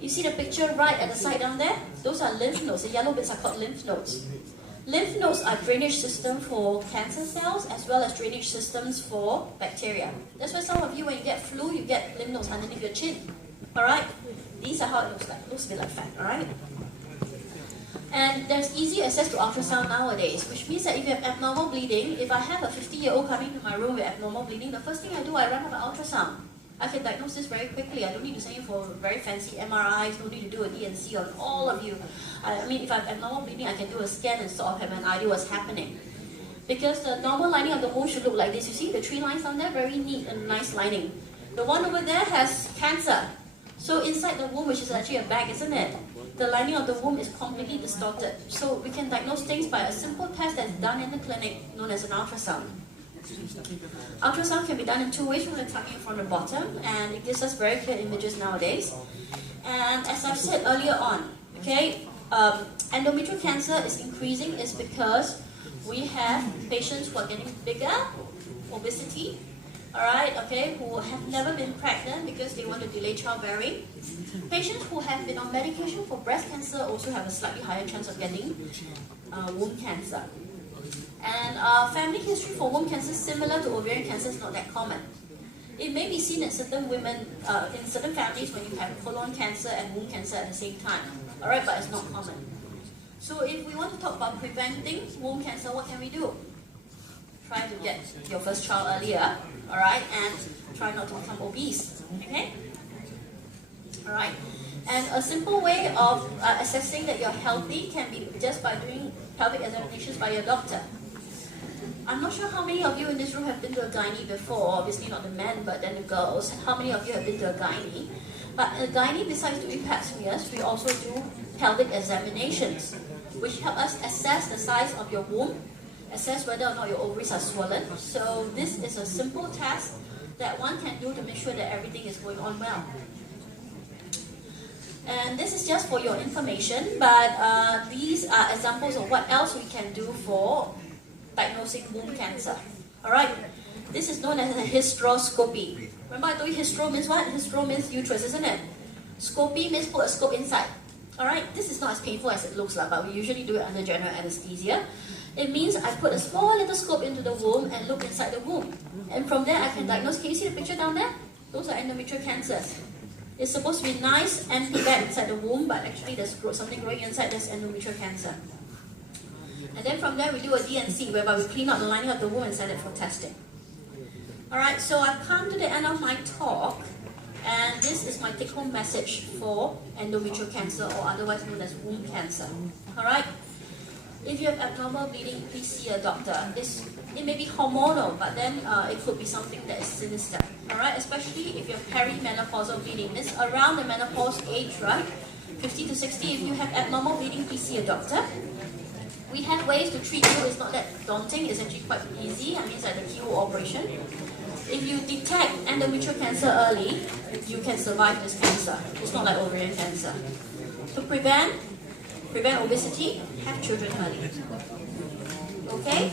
You see the picture right at the side down there? Those are lymph nodes. The yellow bits are called lymph nodes. Lymph nodes are drainage system for cancer cells as well as drainage systems for bacteria. That's why some of you, when you get flu, you get lymph nodes underneath your chin. Alright? These are how it looks like. It looks a bit like fat, alright? And there's easy access to ultrasound nowadays, which means that if you have abnormal bleeding, if I have a 50-year-old coming to my room with abnormal bleeding, the first thing I do, I run up an ultrasound. I can diagnose this very quickly. I don't need to send you for very fancy MRIs, no need to do an ENC on all of you. I mean, if I have abnormal bleeding, I can do a scan and sort of have an idea what's happening. Because the normal lining of the womb should look like this. You see the 3 lines on there? Very neat and nice lining. The one over there has cancer. So inside the womb, which is actually a bag, isn't it? The lining of the womb is completely distorted. So we can diagnose things by a simple test that's done in the clinic, known as an ultrasound. Ultrasound can be done in 2 ways. We're going to tuck in from the bottom, and it gives us very clear images nowadays. And as I've said earlier on, okay, endometrial cancer is increasing is because we have patients who are getting bigger, obesity, alright, okay, who have never been pregnant because they want to delay childbearing. Patients who have been on medication for breast cancer also have a slightly higher chance of getting womb cancer. And family history for womb cancer, similar to ovarian cancer, is not that common. It may be seen in certain women, in certain families, when you have colon cancer and womb cancer at the same time. Alright, but it's not common. So if we want to talk about preventing womb cancer, what can we do? Try to get your first child earlier, alright, and try not to become obese, okay? Alright, and a simple way of assessing that you're healthy can be just by doing pelvic examinations by your doctor. I'm not sure how many of you in this room have been to a gynae before, obviously not the men, but then the girls. How many of you have been to a gynae? But a gynae, besides doing pap smears, we also do pelvic examinations, which help us assess the size of your womb, assess whether or not your ovaries are swollen. So this is a simple test that one can do to make sure that everything is going on well. And this is just for your information, but these are examples of what else we can do for diagnosing womb cancer. Alright, this is known as a hysteroscopy. Remember I told you hystero means what? Hystero means uterus, isn't it? Scopy means put a scope inside. Alright, this is not as painful as it looks like, but we usually do it under general anesthesia. It means I put a small little scope into the womb and look inside the womb. And from there I can diagnose. Can you see the picture down there? Those are endometrial cancers. It's supposed to be nice, empty bag inside the womb, but actually there's something growing inside, that's endometrial cancer. And then from there we do a DNC, whereby we clean out the lining of the womb and send it for testing. Alright, so I've come to the end of my talk, and this is my take-home message for endometrial cancer, or otherwise known as womb cancer. Alright? If you have abnormal bleeding, please see a doctor. It may be hormonal, but then it could be something that is sinister. Alright, especially if you have perimenopausal bleeding. It's around the menopause age, right? 50 to 60. If you have abnormal bleeding, please see a doctor. We have ways to treat you. It's not that daunting. It's actually quite easy. I mean, it's like the keyhole operation. If you detect endometrial cancer early, you can survive this cancer. It's not like ovarian cancer. To prevent obesity, have children early. Okay?